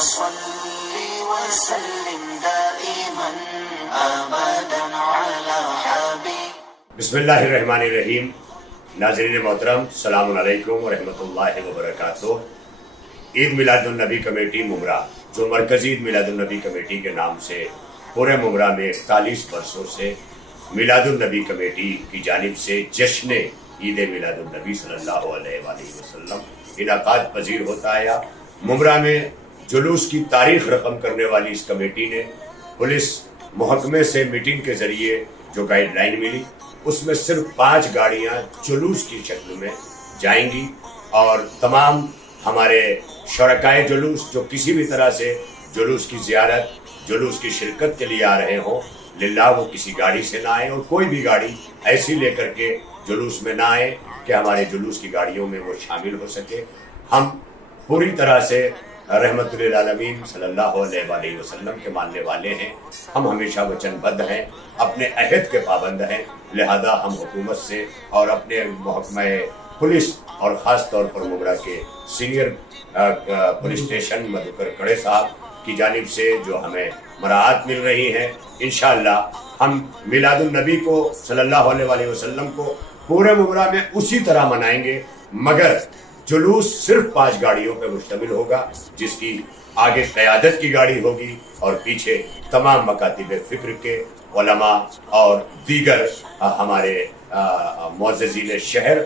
صل وسلم دائما ابدا على حبيب۔ بسم اللہ الرحمن الرحیم۔ ناظرین محترم، السلام علیکم ورحمۃ اللہ وبرکاتہ۔ عید میلاد النبی کمیٹی ممرا، جو مرکزی عید میلاد النبی کمیٹی کے نام سے پورے ممرا میں 41 برسوں سے میلاد النبی کمیٹی کی جانب سے جشن عید میلاد النبی صلی اللہ علیہ وآلہ وسلم انعقاد پذیر ہوتا آیا۔ ممرا میں جلوس کی تاریخ رقم کرنے والی اس کمیٹی نے پولیس محکمے سے میٹنگ کے ذریعے جو گائیڈ لائن ملی، اس میں صرف 5 گاڑیاں جلوس کی شکل میں جائیں گی، اور تمام ہمارے شرکائے جلوس جو کسی بھی طرح سے جلوس کی زیارت، جلوس کی شرکت کے لیے آ رہے ہوں، للہ وہ کسی گاڑی سے نہ آئیں، اور کوئی بھی گاڑی ایسی لے کر کے جلوس میں نہ آئے کہ ہمارے جلوس کی گاڑیوں میں وہ شامل ہو سکے۔ ہم پوری طرح سے رحمت للعالمین صلی اللہ علیہ وآلہ وسلم کے ماننے والے ہیں، ہم ہمیشہ وچن بدھ ہیں، اپنے عہد کے پابند ہیں، لہذا ہم حکومت سے اور اپنے محکمہ پولیس اور خاص طور پر ممرا کے سینئر پولیس اسٹیشن مدھوکر کڑے صاحب کی جانب سے جو ہمیں مراعات مل رہی ہیں، انشاءاللہ ہم میلاد النبی کو صلی اللہ علیہ وآلہ وسلم کو پورے ممرا میں اسی طرح منائیں گے، مگر جلوس صرف 5 گاڑیوں پہ مشتمل ہوگا، جس کی آگے قیادت کی گاڑی ہوگی اور پیچھے تمام مکاتب فکر کے علماء اور دیگر ہمارے معززین شہر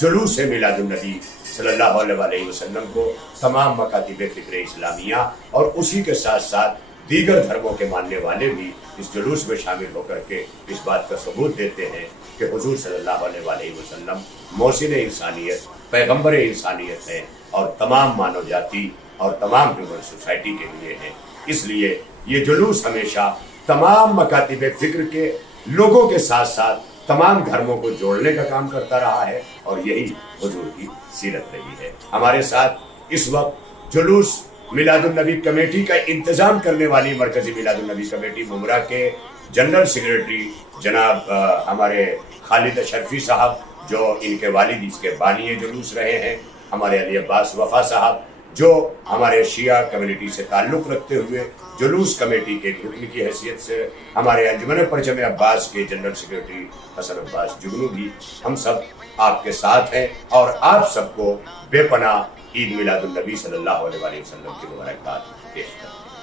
جلوس میلاد النبی صلی اللہ علیہ وآلہ وسلم کو تمام مکاتب فکر اسلامیہ اور اسی کے ساتھ ساتھ دیگر دھرموں کے ماننے والے بھی اس جلوس میں شامل ہو کر کے اس بات کا ثبوت دیتے ہیں کہ حضور صلی اللہ علیہ وآلہ وسلم محسن انسانیت، پیغمبر انسانیت ہے، اور تمام مانو جاتی اور تمام ہیومن سوسائٹی کے لیے ہیں۔ اس لیے یہ جلوس ہمیشہ تمام مکاتب فکر کے لوگوں کے ساتھ ساتھ تمام دھرموں کو جوڑنے کا کام کرتا رہا ہے، اور یہی حضور کی سیرت رہی ہے۔ ہمارے ساتھ اس وقت جلوس میلاد النبی کمیٹی کا انتظام کرنے والی مرکزی میلاد النبی کمیٹی ممرا کے جنرل سیکریٹری جناب ہمارے خالد اشرفی صاحب، جو ان کے والد اس کے بانی جلوس رہے ہیں، ہمارے علی عباس وفا صاحب، جو ہمارے شیعہ کمیونٹی سے تعلق رکھتے ہوئے جلوس کمیٹی کے رکن کی حیثیت سے، ہمارے انجمن پرچم عباس کے جنرل سیکریٹری حسن عباس جگنو بھی، ہم سب آپ کے ساتھ ہیں، اور آپ سب کو بے پناہ عید میلاد النبی صلی اللہ علیہ وسلم کی مبارکباد پیش کرتے ہیں۔